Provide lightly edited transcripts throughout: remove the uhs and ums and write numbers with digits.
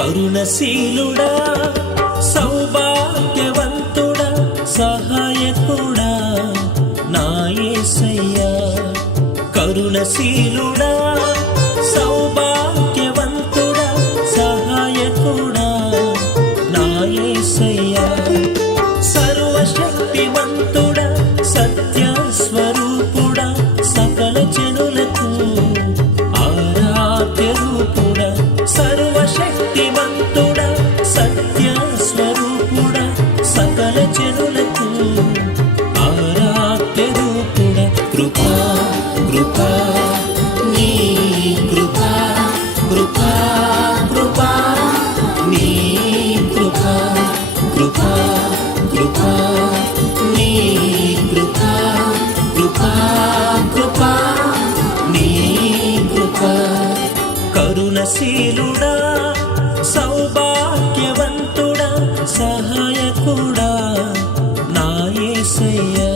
కరుణశీలుడా సౌభాగ్యవంతుడా సహాయకుడా నా యేసయ్యా. కరుణశీలుడా సౌభాగ్యవంతుడా సహాయకుడా నా యేసయ్యా. సర్వశక్తివంతుడా సత్య స్వరూపుడా సకల జనులకు ఆరాధ్య రూపుడా. సర్వశక్తివంతుడా సత్య స్వరూపుడా సకల జనులకు ఆరాధ్య రూపుడా. కృపా కృపా నీ కృపా కృపా కృపా నీ కృపా కృపా కృపా నీ కృపా కృపా కృపా నీ కృపా. కరుణశీలుడా సౌభాగ్యవంతుడా సహాయకుడా నా యేసయ్యా.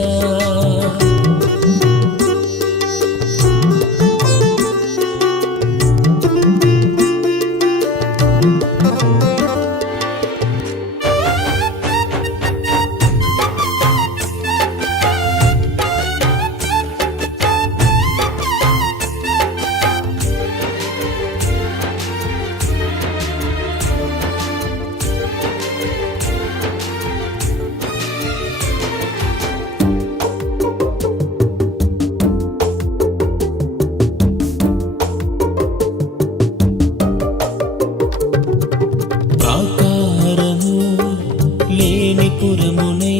లేని పురమునై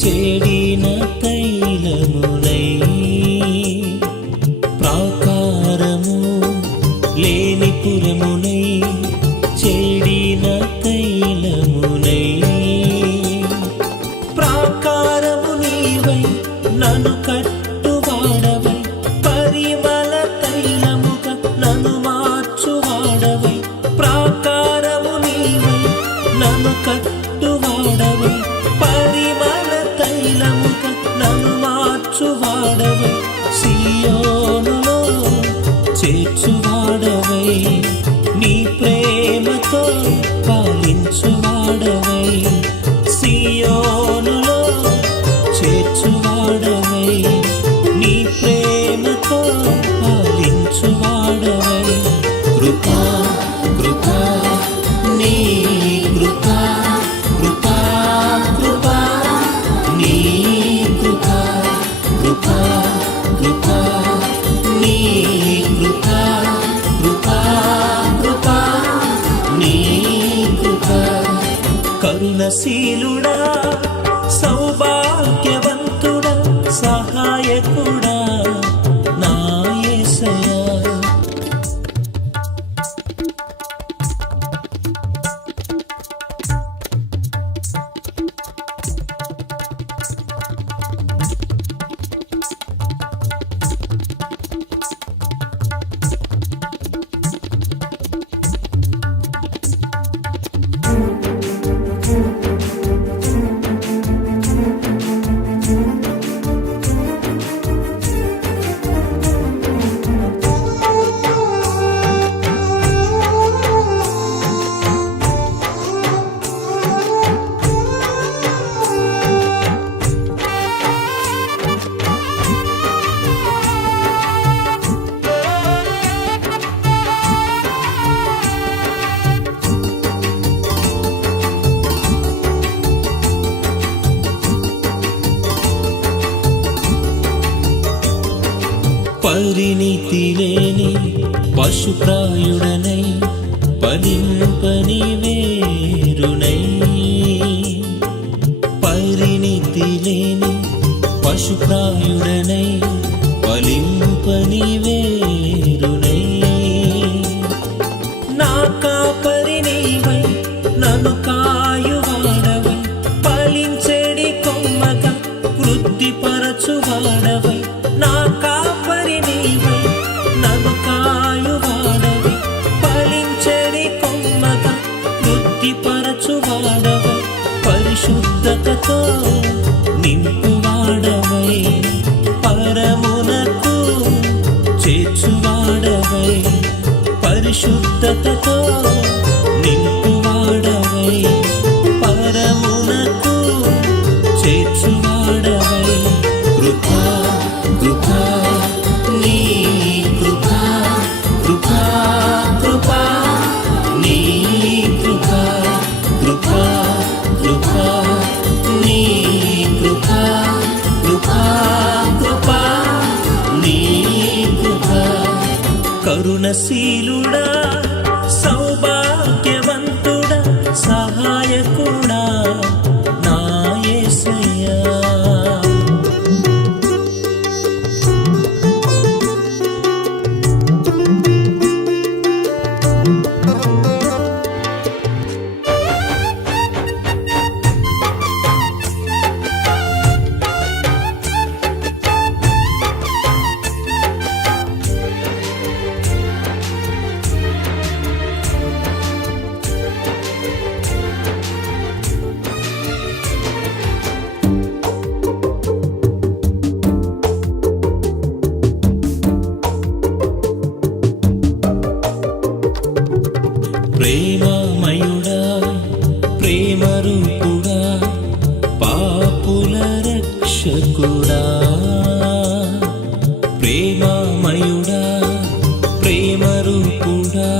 చేడిన తైలమునై ప్రాకారము లేని పురమునై చేడిన తైలమునై ప్రాకారము నీవై నన్ను కట్టువాడవై పరిమళ తైలముగా నన్ను మార్చువాడవై. ప్రాకారము నీవై నన్ను కట్టువాడవై పరిమళ తైలముగా నన్ను మార్చువాడవై. సియోనులో చేర్చువాడవై నీ ప్రేమతో పాలించువాడవై. సియోనులో చేర్చువాడవై నీ ప్రేమతో పాలించువాడవై. కృపా కృపా నీ కృపా కృపా కృపా నీ కృపా కృపా కృపా నీ కృపా కృపా కృపా నీ కృపా. కరుణశీలుడా సౌభాగ్యవంతుడా సహాయకుడా నా యేసయ్యా. పరిణితి లేని పశుప్రాయుడనై ఫలింపని వేరునై. పరిణితి లేని పశుప్రాయుడనై ఫలింపని వేరునై. నా కాపరి నీవై నన్ను కాయువాడవై ఫలించెడి కొమ్మగా వృద్ధిపరచువాడవై. నా కాపరి నీవై నన్ను కాయువాడవై ఫలించెడి కొమ్మగా వృద్ధిపరచువాడవై. పరిశుద్ధతతో నింపువాడవై పరమునకు చేర్చువాడవై. పరిశుద్ధతతో కరుణశీలుడా సౌభాగ్యవంతుడా సహాయకుడా నా యేసయ్యా. ప్రేమమయుడా ప్రేమరూపుడా పాపుల రక్షకుడా. ప్రేమమయుడా ప్రేమరూపుడా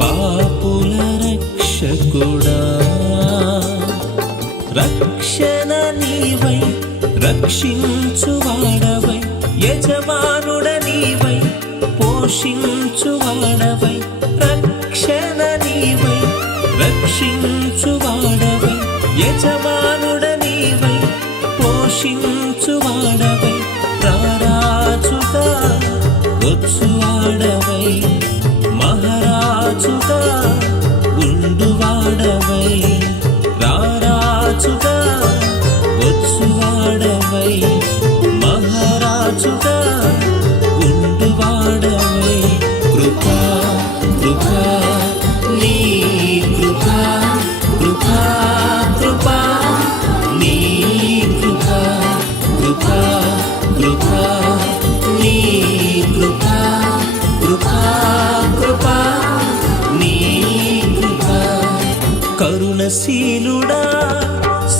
పాపుల రక్షకుడా. రక్షణ నీవై రక్షించువాడవై యజమానుడ నీవై పోషించువాడవై. రక్షణ నీవై రక్షించువాడవై యజమానుడ నీవై పోషించువాడవై. రారాజుగా వచ్చువాడవై మహారాజుగా ఉండువాడవై. రారాజుగా వచ్చువాడవై మహారాజుగా ఉండువాడవై. కృపా కృపా నీ కృపా కృపా కృపా నీ కృపా కృపా కృపా నీ కృపా కృపా కృపా నీ కృపా. కరుణశీలుడా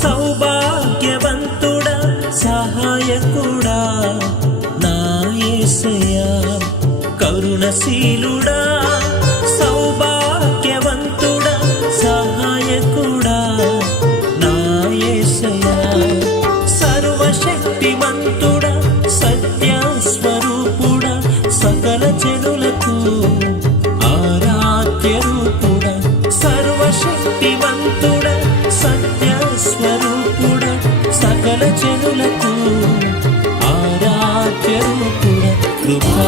సౌభాగ్యవంతుడా సహాయకుడా నా యేసయ్యా. కరుణశీలుడా సౌభాగ్యవంతుడా సహాయకుడా నా యేసయ్యా. సర్వశక్తిమంతుడా సత్యస్వరూపుడా సకల జనులకు ఆరాధ్య రూపుడా. సర్వశక్తిమంతుడా సత్యస్వరూపుడా సకల జనులకు ఆరాధ్య రూపుడా. కృపా